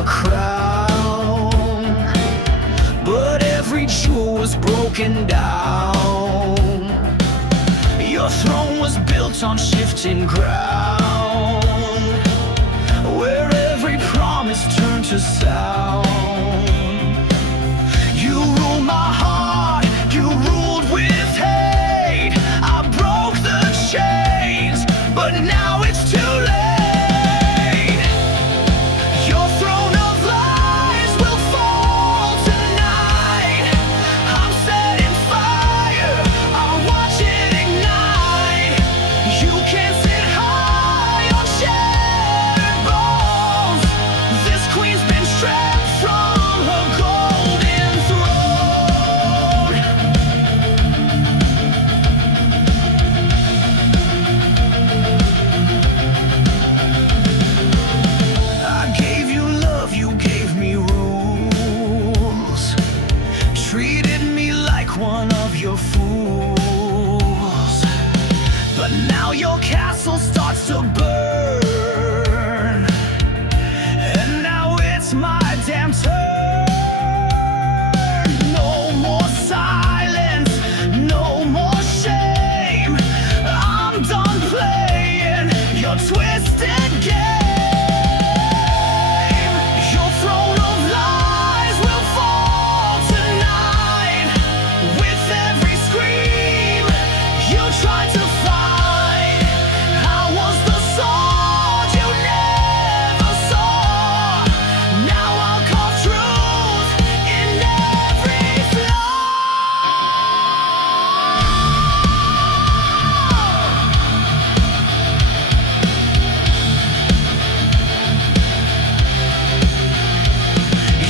a crown, but every jewel was broken down. Your throne was built on shifting ground, where every promise turned to sound. You ruled my heart, you ruled with hate. I broke the chains, but now it's too late. Your throne of lies will fall tonight. I'm setting fire, I'll watch it ignite. You can't sit high on shattered bones. This queen's been stripped from her golden throne. I gave you love, you gave me rules, treated me like one of your fools. But now your castle starts to burn, and now it's my damn turn. No more silence, no more shame. I'm done playing your twisted game. Your throne of lies will fall tonight. With every scream you tried to fight, I was the sword you never saw. Now I'll carve truth in every flaw.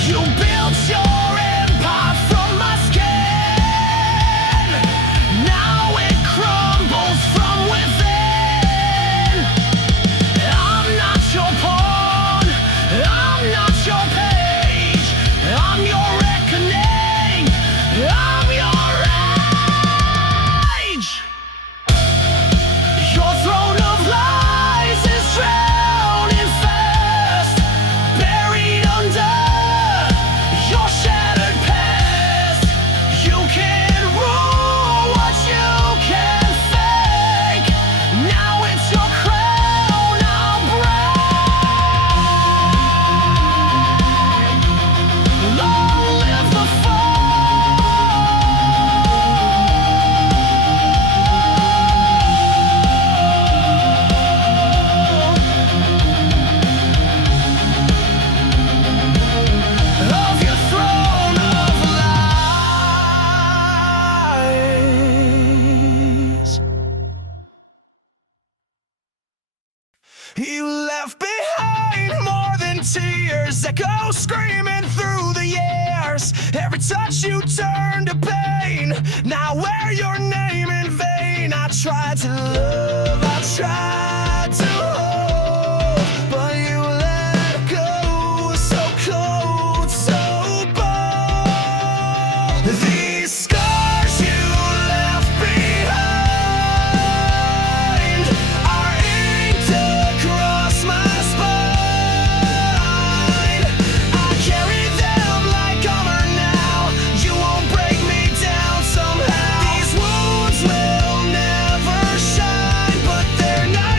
You built your empire from my skin. Now it crumbles from within. I'm not your pawn, I'm not your page. I'm your reckoning, I'm your rage. Your throne of lies is drowning fast, buried under your shattered past. You can't rule what you can fake. Now it's your crown I'll break. Long live the of your throne of lies. You left behind more than tears, echo screaming through the years. Every touch you turned to pain. Now wear your name in vain. I tried to love, I tried to hold, but you let go. So cold, so bold. These scars you left behind are inked across my spine. I carry them like armor now. You won't break me down somehow. These wounds will never shine, but they're not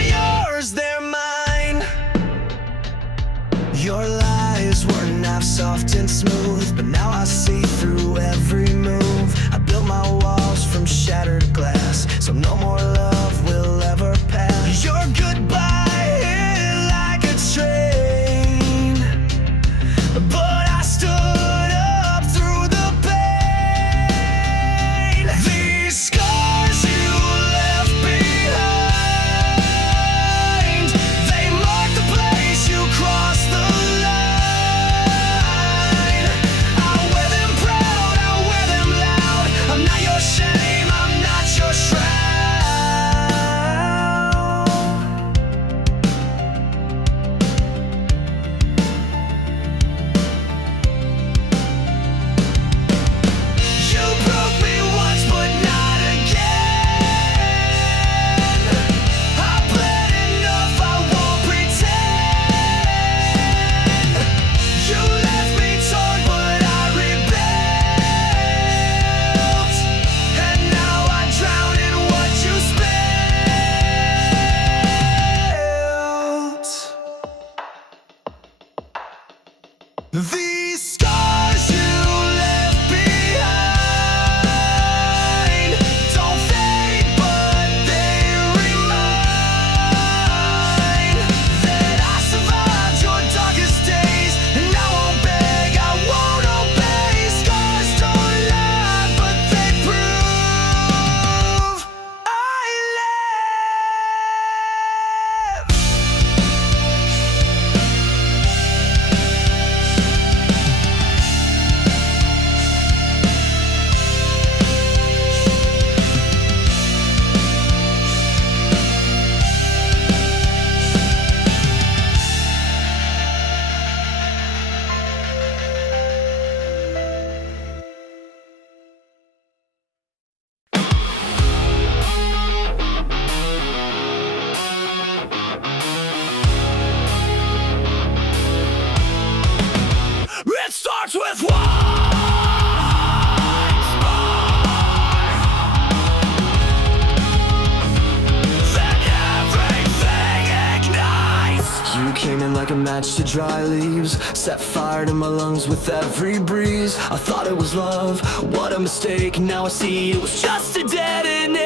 match to dry leaves, set fire to my lungs with every breeze. I thought it was love, what a mistake. Now I see it was just a detonate.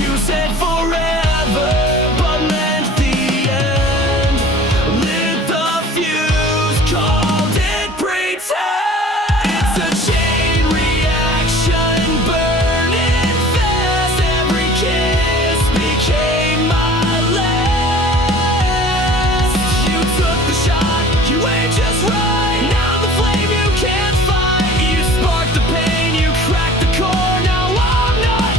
You said forever, but meant the end. Lit the fuse, called it pretend. It's a chain reaction, burning fast. Every kiss became my last. You took the shot, you aimed just right. Now the flame you can't fight. You sparked the pain, you cracked the core. Now I'm not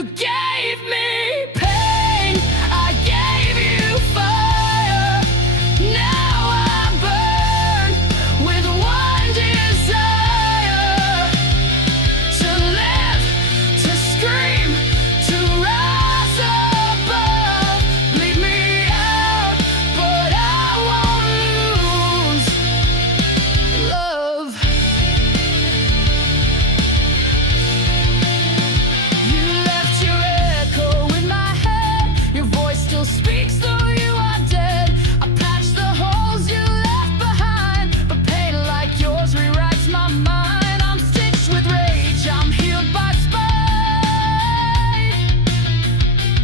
You gave me pain, I gave you fire. Now I burn with one desire: to live, to scream, to rise above. Bleed me out, but I won't lose love. You left your echo in my head. Your voice still speaks though you are dead. I patched the holes you left behind, but pain like yours rewrites my mind. I'm stitched with rage, I'm healed by spite,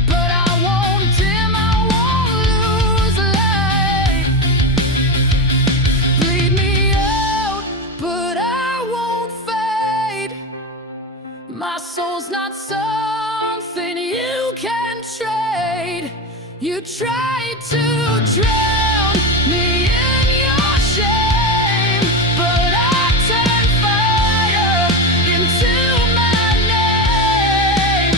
but I won't dim, I won't lose light. Bleed me out, but I won't fade. My soul's not something you can trade. You tried to drown me in your shame, but I turned fire into my name.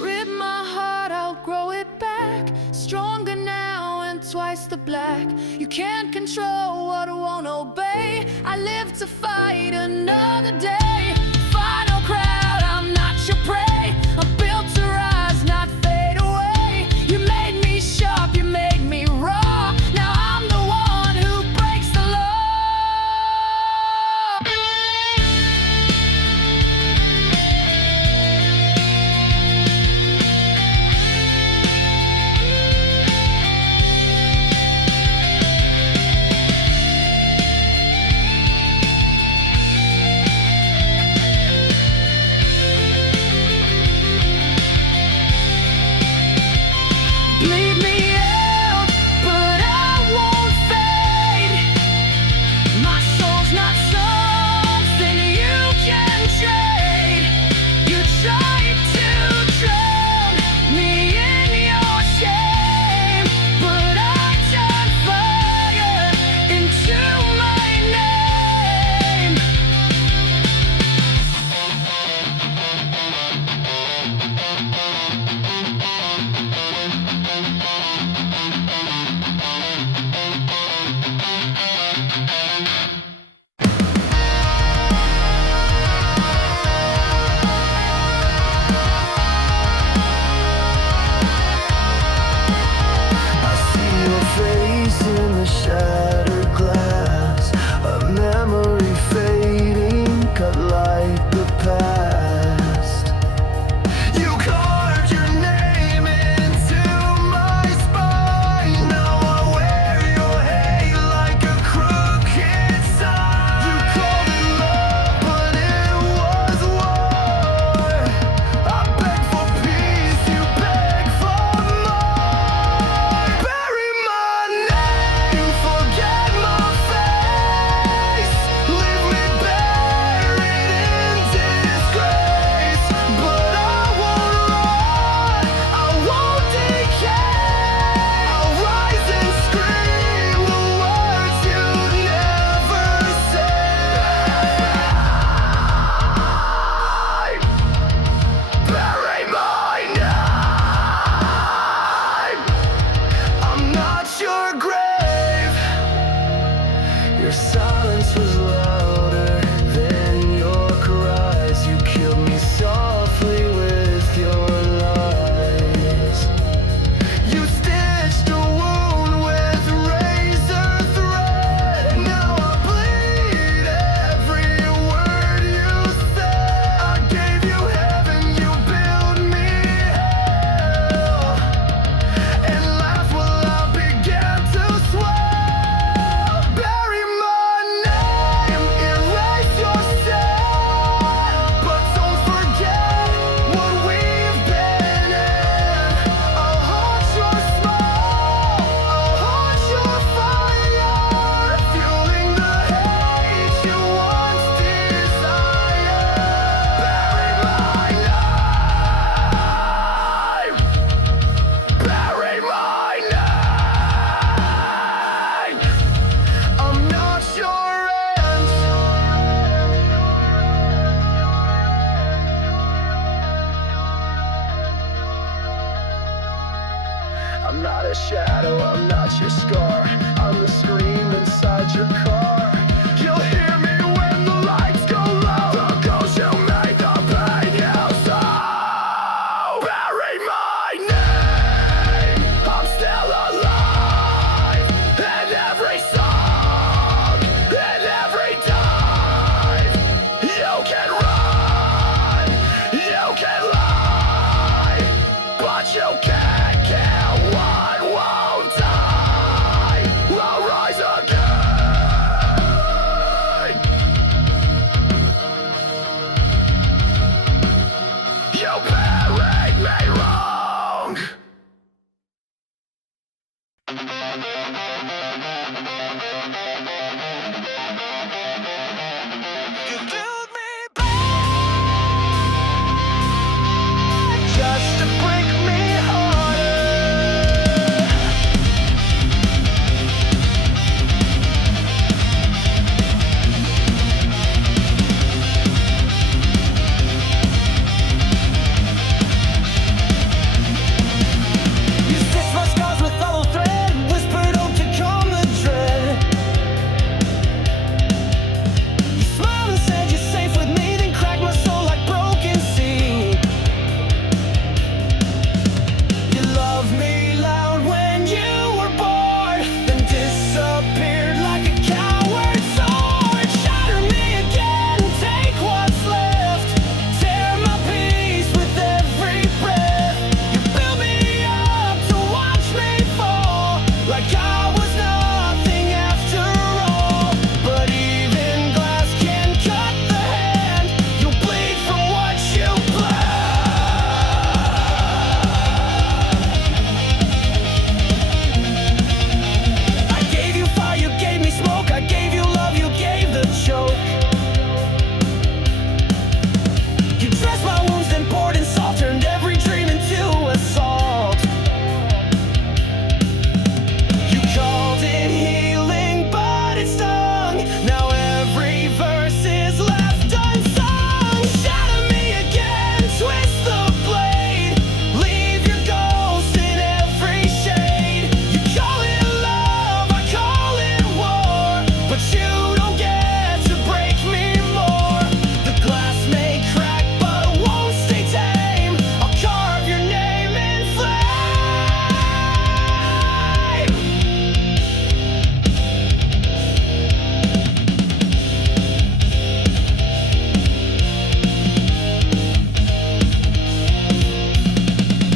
Rip my heart, I'll grow it back, stronger now and twice the black. You can't control what won't obey. I live to fight another day. Final crowd, I'm not your prey. I'm built to rise, not fade away. You made me sharp, you made me raw. Now I'm the one who breaks the law. I'm not a shadow, I'm not your scar. I'm the scream inside your car. You'll hear me when the lights go low. The ghost you make the pain you sow. Bury my name, I'm still alive. In every song, in every dive. You can run, you can lie, but you can't kill what won't die. I'll rise again. You buried me wrong. You built me back just to break me harder. You stitched my scars with hollow thread, whispered hope to calm the dread. You smiled and said you're safe with me, then cracked my soul like broken seed. You loved me loud when you were born, then disappeared like a coward sword. Shatter me again, take what's left, tear my peace with every breath. You built me up to watch me fall, like I was nothing after all. But even glass can cut the hand, you'll bleed from what you I gave you fire, you gave me smoke. I gave you love, you gave the choke. You dressed my wounds, then poured in salt, turned every dream into assault. You called it healing, but it stung. Now every verse is left unsung. Shatter me again, twist the blade, leave your ghost in every shade. You call it love, I call it war, but you don't get to break me more. The glass may crack, but it won't stay tame. I'll carve your name in flame.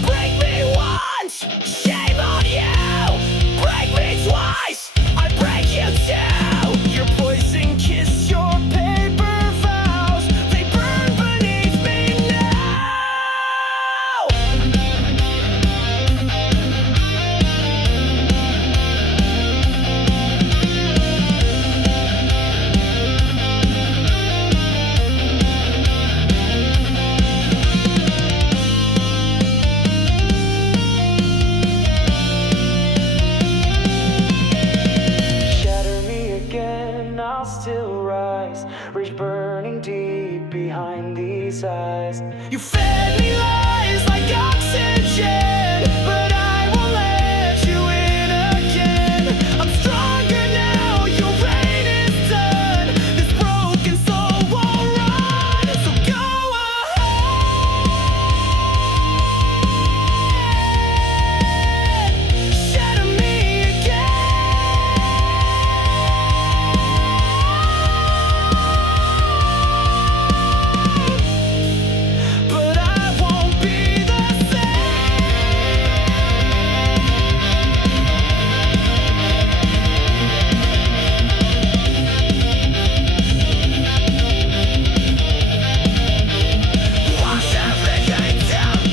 Break me once, shame on you. Break me twice, I break you too. Your poison kiss, your paper vows, they burn beneath me now. Shatter me again, I'll still rise, rage burning deep behind these eyes. You fed me lies like oxygen, but I won't let you in again. I'm stronger now, your reign is done. This broken soul won't run, so go ahead. Shatter me again, but I won't be the same. Wash everything down.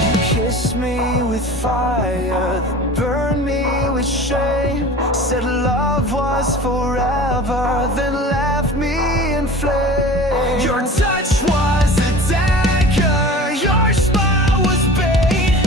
You kissed me with fire, burned me with shame. Said love was forever, then left me in flames. Your touch was a dagger, your smile was bait.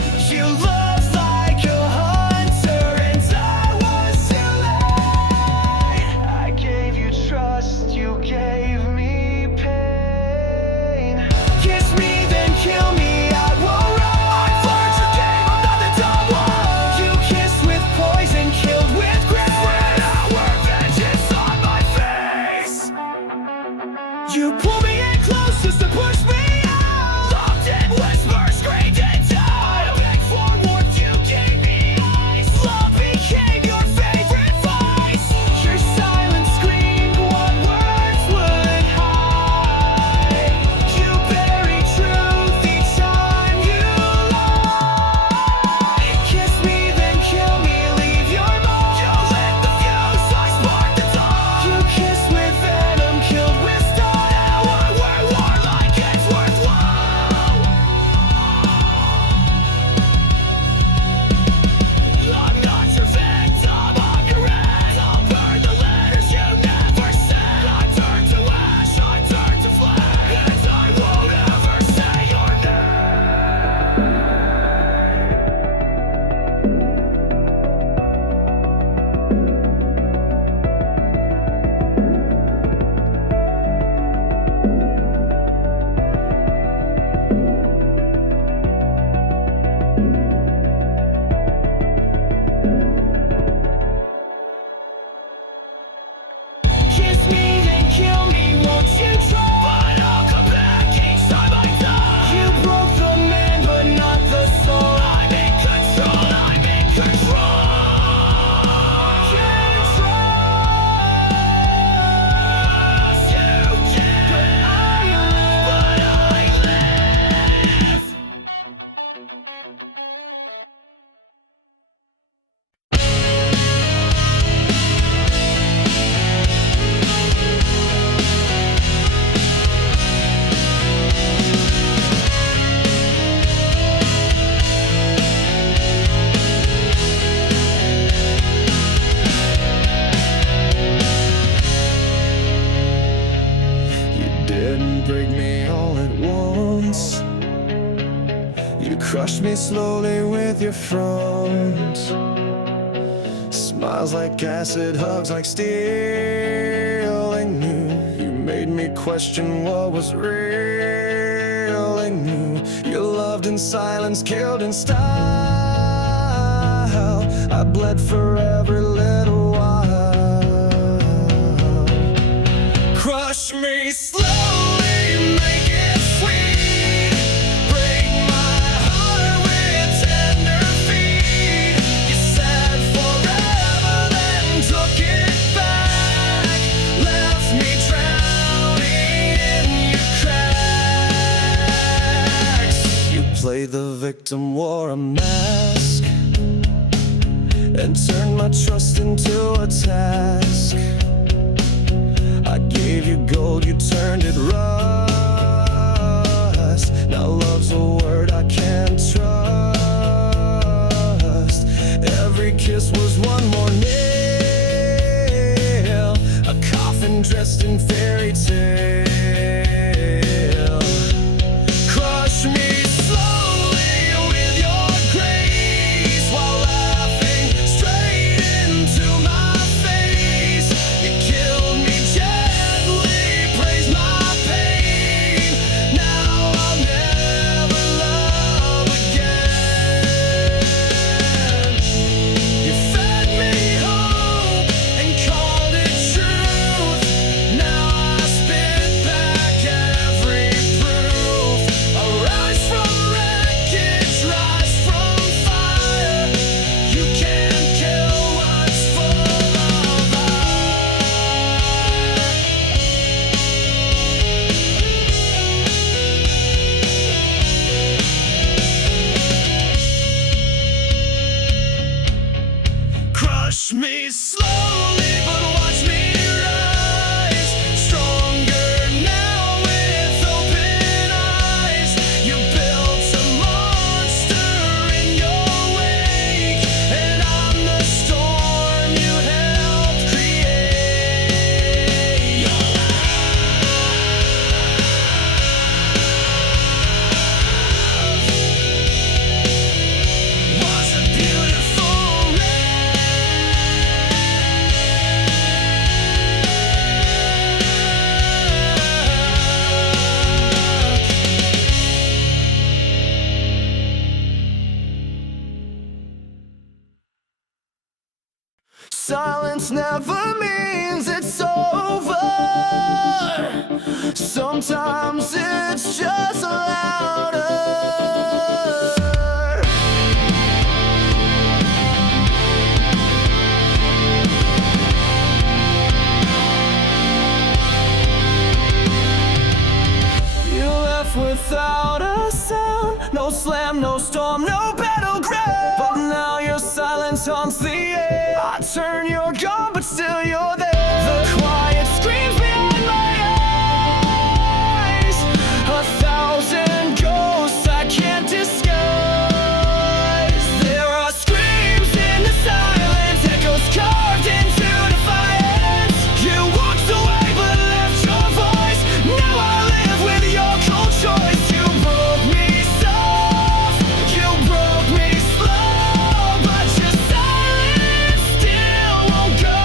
me slowly with your front. Smiles like acid, hugs like stealing you. You made me question what was real and new. You loved in silence, killed in style. I bled for every little while. Crush me slowly, make it sweet. Break my heart with tender feet. You said forever, then took it back. Left me drowning in your cracks. You played the victim, wore a mask, and turned my trust into a task. I gave you gold, you turned it rust. Now love's a word I can't trust. Every kiss was one more nail, a coffin dressed in fairy tale. Crush me slowly with your grace, while laughing straight into my face. You killed me gently, praised my pain. Now I'll never love again. You fed me hope and called it truth. Now I spit back every proof. A rise from wreckage, rise from fire. You can't kill what's full of Crush me slowly, but watch me rise. Stronger now with open eyes. You built a monster in your wake, and I'm the storm you helped create. Your love was a beautiful silence never means it's over. Sometimes it's just louder. You left without a sound, no slam, no storm, no battleground. But now your silence haunts the air. I turn, you're gone, but still you're there. The quiet screams behind my eyes, a thousand ghosts I can't disguise. There are screams in the silence, echoes carved into defiance. You walked away but left your voice. Now I live with your cold choice. You broke me soft, you broke me slow, but your silence still won't go.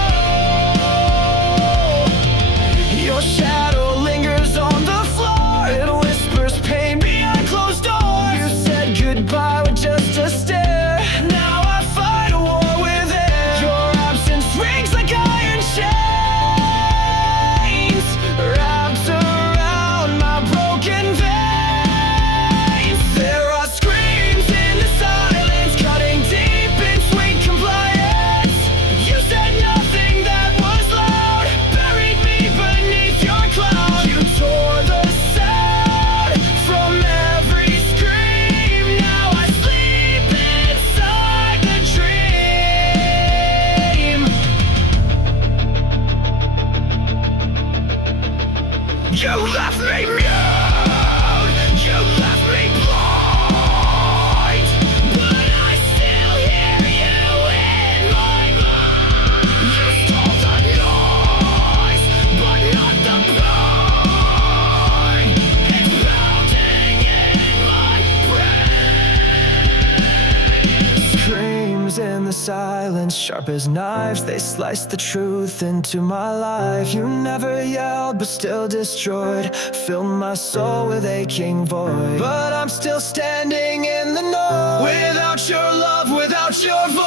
the silence, sharp as knives, they sliced the truth into my life. You never yelled, but still destroyed, filled my soul with aching void. But I'm still standing in the noise, without your love, without your voice.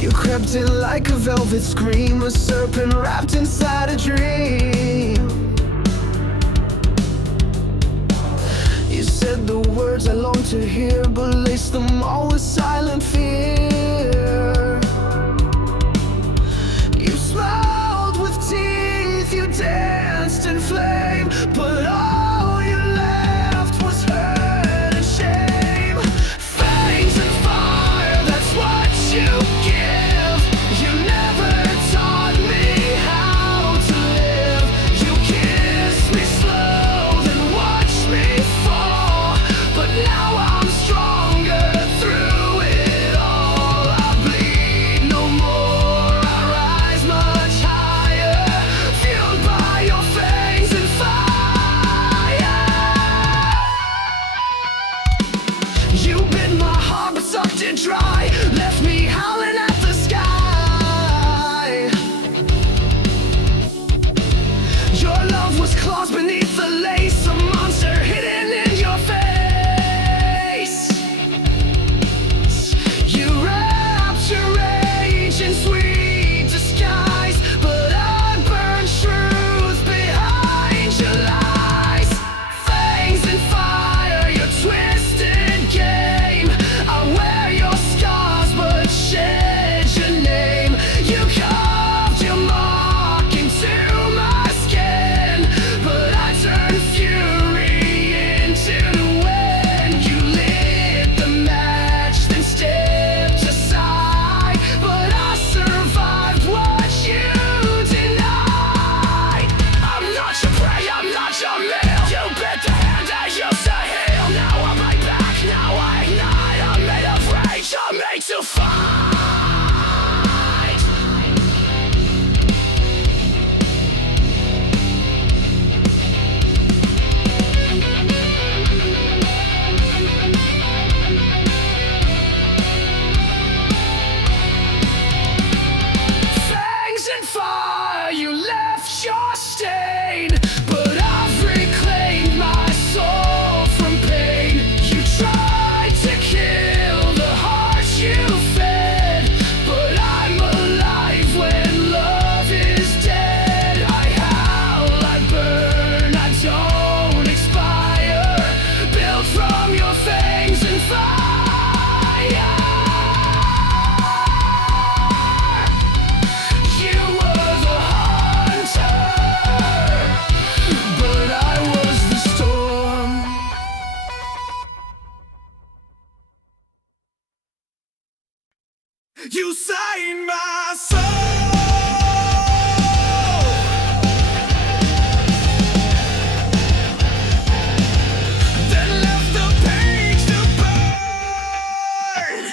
You crept in like a velvet scream, a serpent wrapped inside a dream. You said the words I longed to hear, but laced them all with silent fear. You smiled with teeth, you danced in flame, but all you left was hurt and shame. Fangs and fire, that's what you give. You never taught me how to live. You kissed me slow, then watched me fall. But now I'm stronger through it all. I bleed no more, I rise much higher, fueled by your fangs and fire. You bit my heart but sucked it dry, left me howling at the sky. Your love was claws beneath the lace, a monster hidden in your face. You wrapped your rage in sweet disguise, but I burned truth behind your lies. Fangs and fire, your twisted game. I wear your scars but shed your name. You carved your mark into my skin, but I turned fury into the wind. You lit the match, then stepped aside, but I survived what you denied. I'm not your prey, I'm not your meal. You bit the hand I used to heal. Now I'm right back, now I ignite. I'm made of rage, I'm made to fight. Fangs and fire, you left your stain, but I've reclaimed my soul from pain. You tried to kill the heart you fed, but I'm alive when love is dead. I howl, I burn, I don't expire, built from your fangs and fire. You were the hunter, but I was the storm. You saved my soul, then left the page to burn.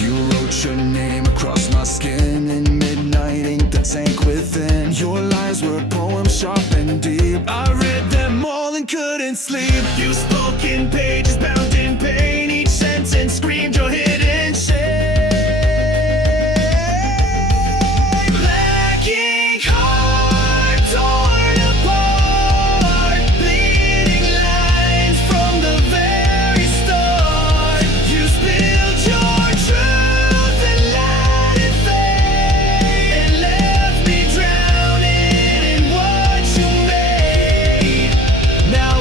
You wrote your name across my skin in midnight ink that sank within. Your lines were poems sharp and deep. I read them all and couldn't sleep. You spoke in pages bound in pain. Each sentence screamed your hidden shame. Black ink heart torn apart, bleeding lines from the very start. You spilled your truth and let it fade, and left me drowning in what you made. Now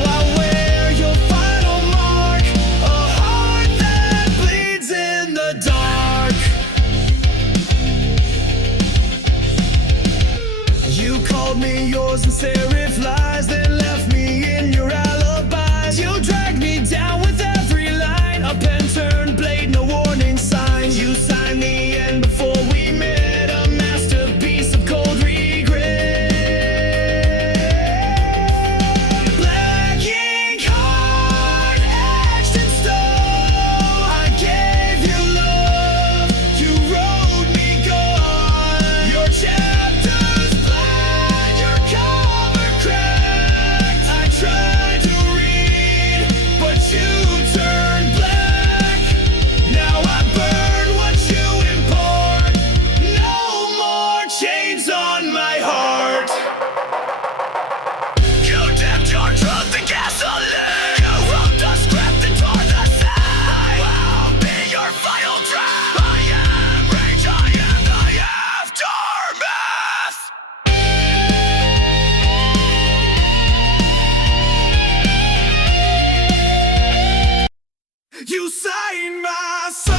and serif lies, then left me in your alibis. You dragged me down with every line, a pen turned blade, no warning signs. You signed the end before we met, a masterpiece of cold regret. Black ink heart etched in stone, I gave you love, you wrote me gone. Your chapters blank, your cover cracked. I tried to read, but you turned black. Now I burn what you import, no more chains on my heart. You dipped your truth in gasoline, you wrote the script and tore the side. I'll be your final draft. I am rage, I am the aftermath. You signed my soul,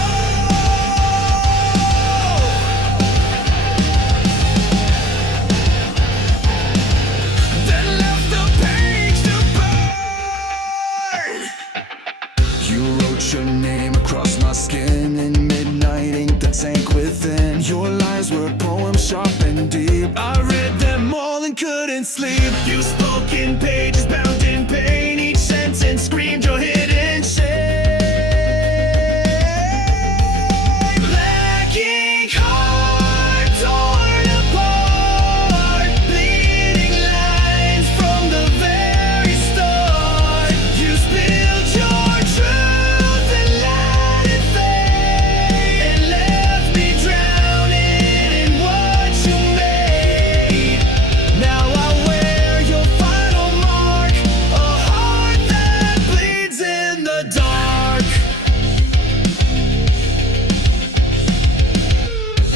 then left the page to burn. You wrote your name across my skin in midnight ink that sank within. Your lines were poems sharp and deep, I read them all and couldn't sleep. You spoke in pages bound in pain, each sentence screamed your hidden shame. Black ink heart torn apart, bleeding lines from the very start. You spilled your truth and let it fade, and left me drowning in what you made. Now I wear your final mark, a heart that bleeds in the dark.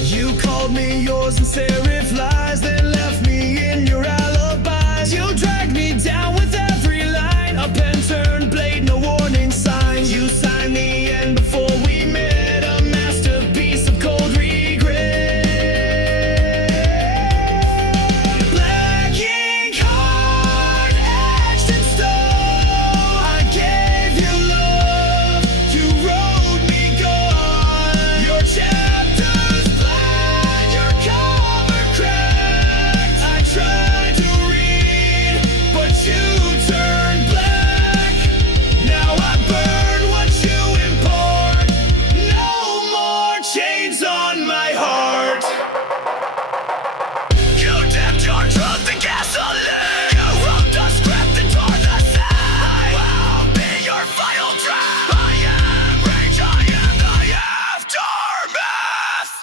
You called me yours in serif lies, then left me in your alibis. You dragged me down with every line, a pen turned blade, no warning signs. You signed the end before we met, a masterpiece of cold regret. Black ink heart etched in stone, I gave you love, you wrote me gone. Your chapters blank, your cover cracked. I tried to read, but you turned black. Now I burn what you import, no more chains on my heart. You dipped your truth in gasoline, you wrote the script and tore the side. I'll be your final draft. I am rage, I am the aftermath.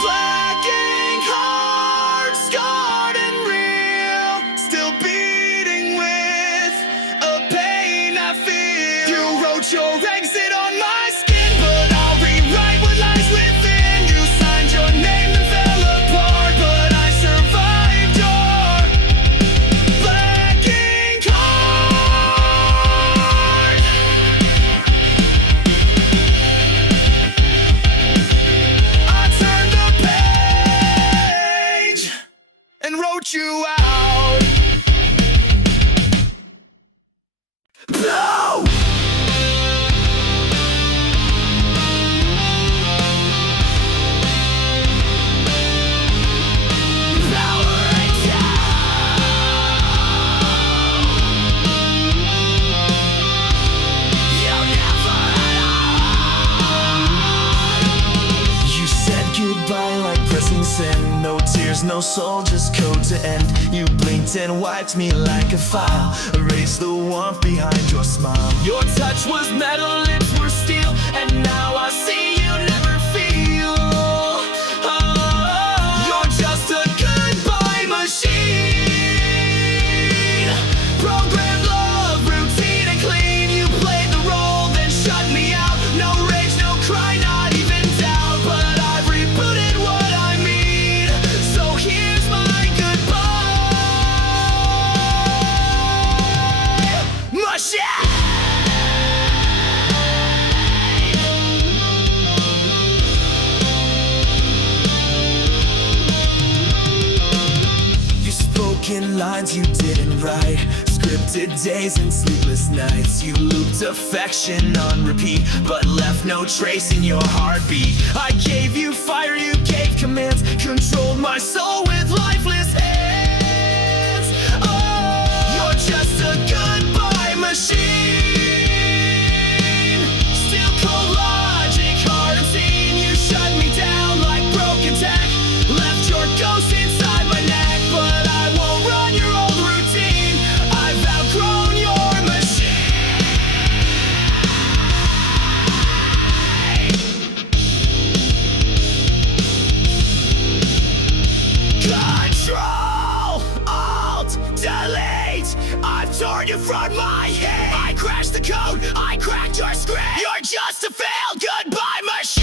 Black ink heart, scarred and real, still beating with a pain I feel. You wrote your exit on my skin, but I'll rewrite what lies within. You signed your name and fell apart, but I survived your black ink heart. I turned the page and wrote you out. Blow! Power it down. You'll never You said goodbye like pressing send, no tears, no soul, just code to end. You blinked and wiped me like a file, erased the warmth behind your smile. Your touch was metal, lips were steel, and now I see you never feel. Oh, you're just a goodbye machine, programmed love, routine and clean. You played the role, then shut me out. No rage, no cry, not even doubt, but lines you didn't write, scripted days and sleepless nights. You looped affection on repeat, but left no trace in your heartbeat. I gave you fire, you gave commands, controlled my soul with lifeless hands. Oh, you're just a goodbye machine. Still cold logic, hard unseen. You shut me down like broken tech, left your ghost inside my neck. But I won't run your old routine, I've outgrown your machine. Control, Alt, Delete, I've torn you from my head. I crashed the code, I cracked your script. You're just a failed goodbye machine.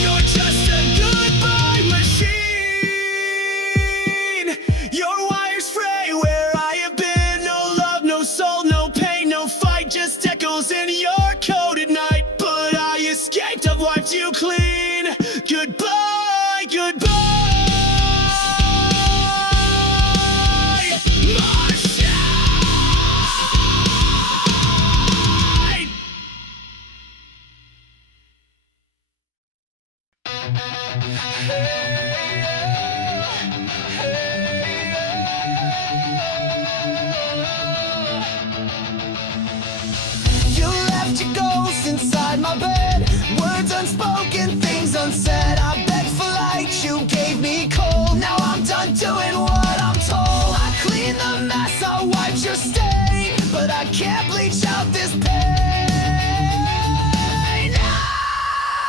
You're just a goodbye machine. Your wires fray where I have been. No love, no soul, no pain, no fight, just echoes in your code at night. But I escaped, I've wiped you clean. Goodbye, goodbye. You left your ghost inside my bed, words unspoken, things unsaid. I begged for light, you gave me cold. Now I'm done doing what I'm told. I cleaned the mess, I wiped your stain, but I can't bleach out this pain.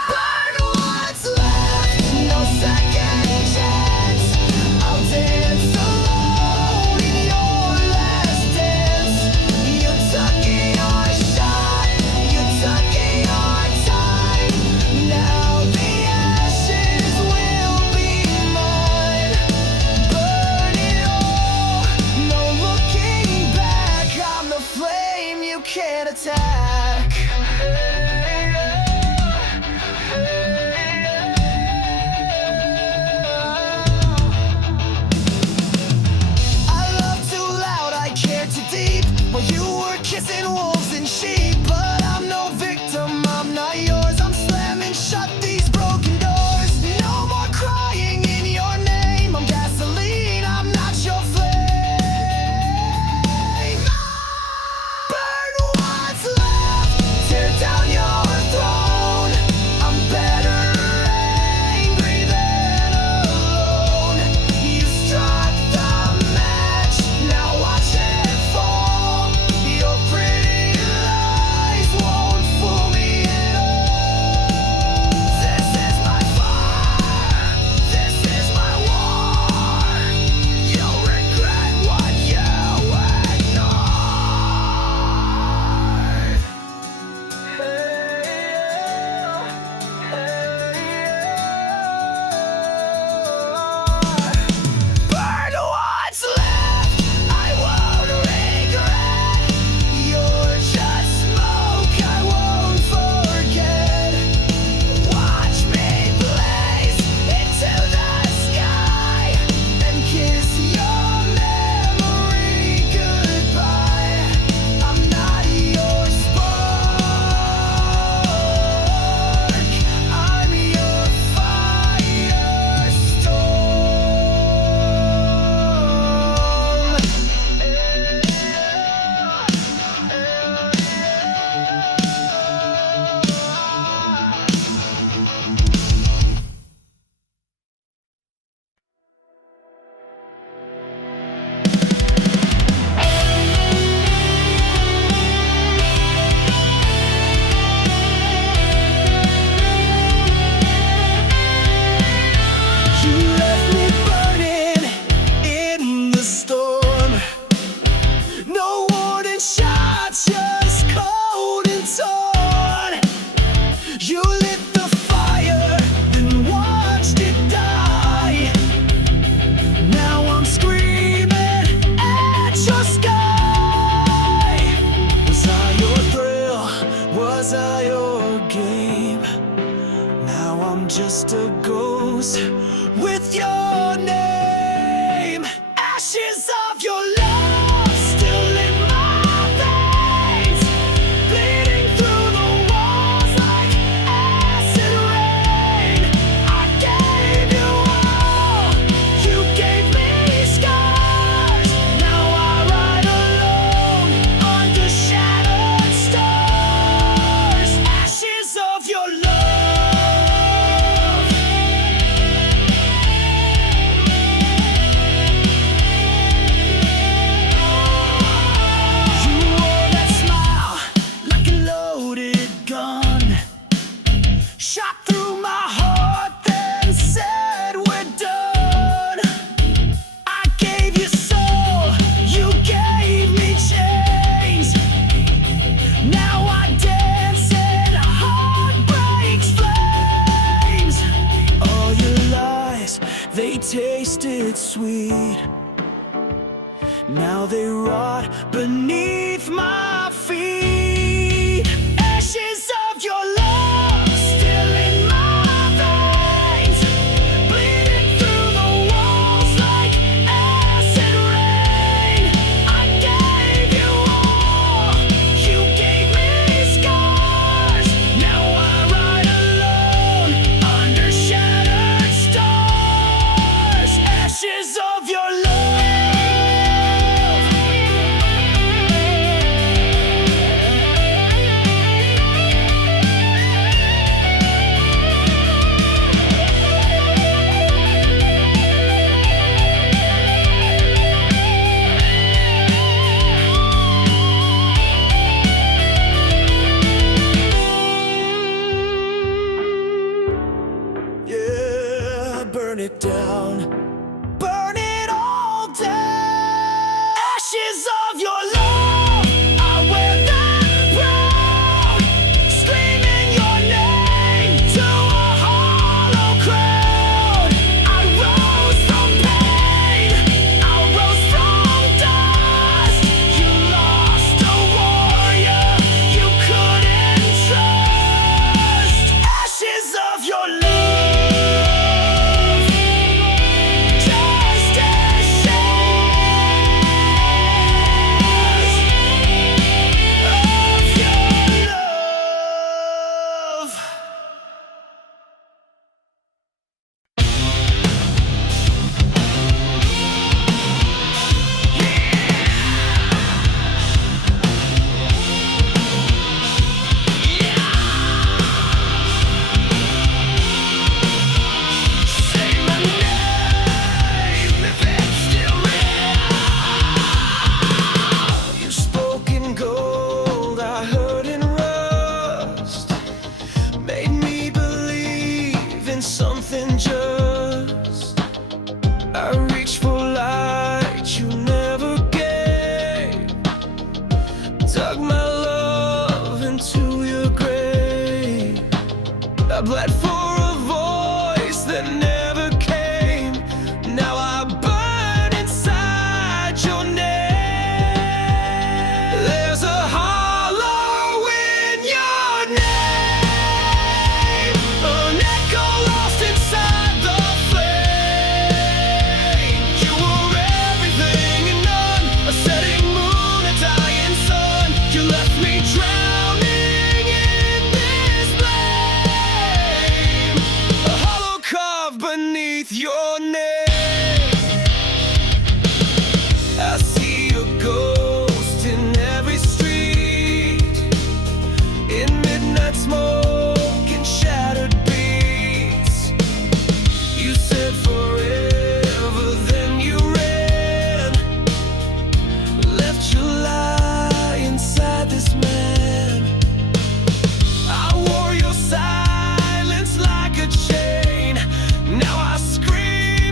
Burn what's left, no second chance. I'll dance alone in your last dance. You took your shot, you took your time. Now I'm just a ghost with your name. Ashes of your love still in my veins, bleeding through the walls like acid rain. I gave you all, you gave me scars. Now I ride alone under shattered stars. Ashes of your love. You wore that smile like a loaded gun, shot through my heart, then said we're done. I gave you soul, you gave me chains. Now I dance in heartbreak's flames. All your lies, they tasted sweet. Now they rot beneath my feet. Ashes of your love still in my veins, bleeding through the walls like acid rain. I gave you all, you gave me scars. Now I ride alone under shattered stars. Ashes of your love. Yeah, burn it down, burn it all down. Ashes of your love, I wear them proud, screaming your name to a hollow crowd. I rose from pain, I rose from dust. You lost a warrior you couldn't trust. Ashes of your love. Something just, I reach for light you never gave, dug my love into your grave. I bled for a voice that never came. Now I burn inside your name. There's a hollow in your name, an echo lost inside the flame. You were everything and none, a setting moon, a dying sun. You left me drowning in this flame, a hollow carved beneath your name. I see a ghost in every street, in midnight smoke and shattered beats. You said forever, then you ran, left your lie inside this man. I wore your silence like a chain. Now I scream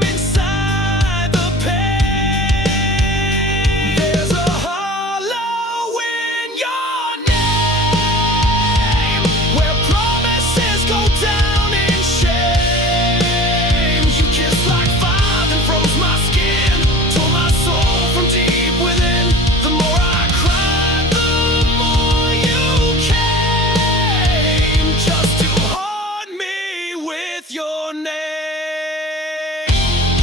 with your name.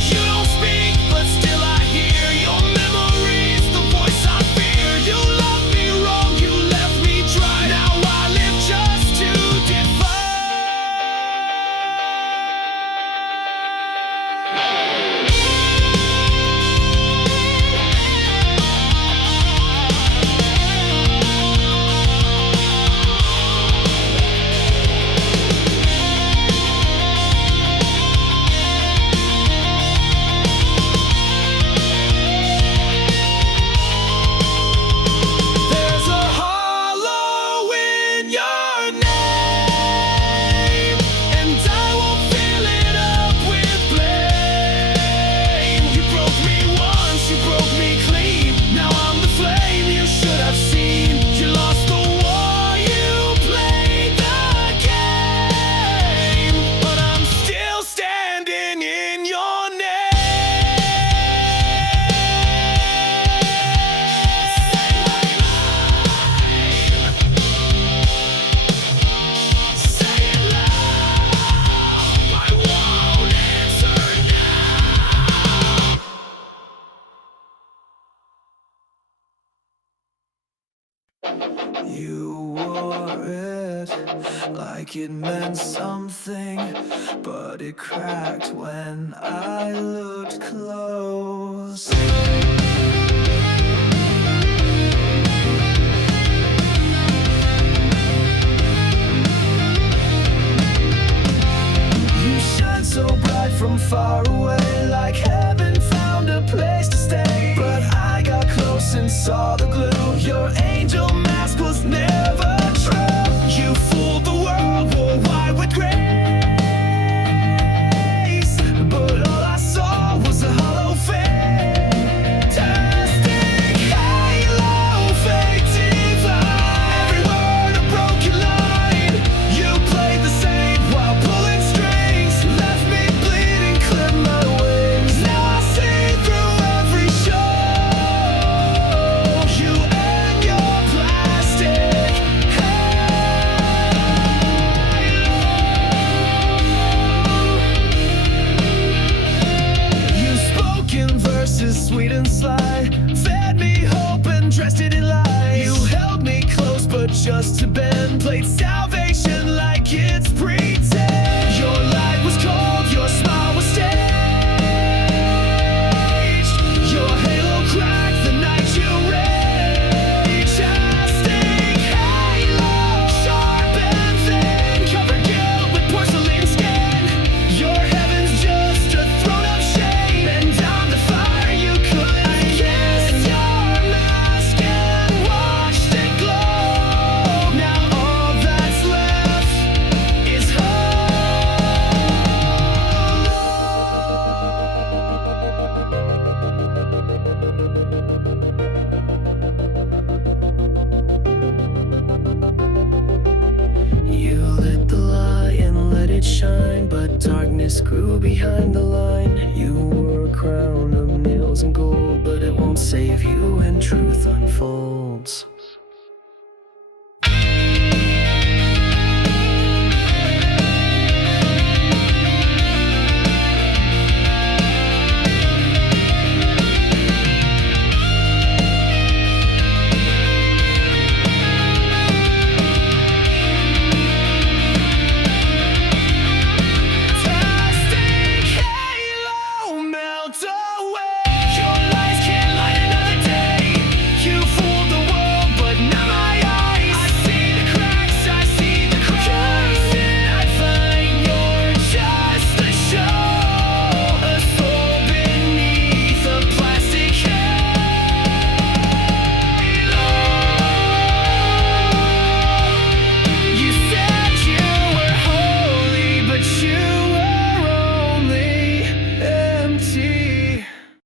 You don't speak, but still I hear your memories, the voice I fear. You loved me wrong, you left me dry. Now I live just to defy. You wore it like it meant something, but it cracked when I looked close. You shine so bright from far away, like heaven found a place to stay. But I got close and saw the glue. Your angel mask was never true. You fooled the world, wore white with grace, but all I saw was a hollow fantastic halo, fake divine. Every word a broken line. You played the same while pulling strings, left me bleeding, clipped my wings. Now I see through every show. You and your plastic halo. You spoke in verses sweet and sly, fed me hope and dressed it in lies. You held me close but just to bend, played salvation like it's pretend. Your light was cold, your smile was staged. Your halo cracked the night you raged. Fantastic halo, sharp and thin, covered guilt with porcelain skin. Your heaven's just a throne of shame, and down the fire you couldn't kiss. Your mask and watched it glow. Now all that's left is You lit the light and let it shine, but darkness grew behind the line. You wore a crown of nails and gold, but it won't save you when truth unfolds.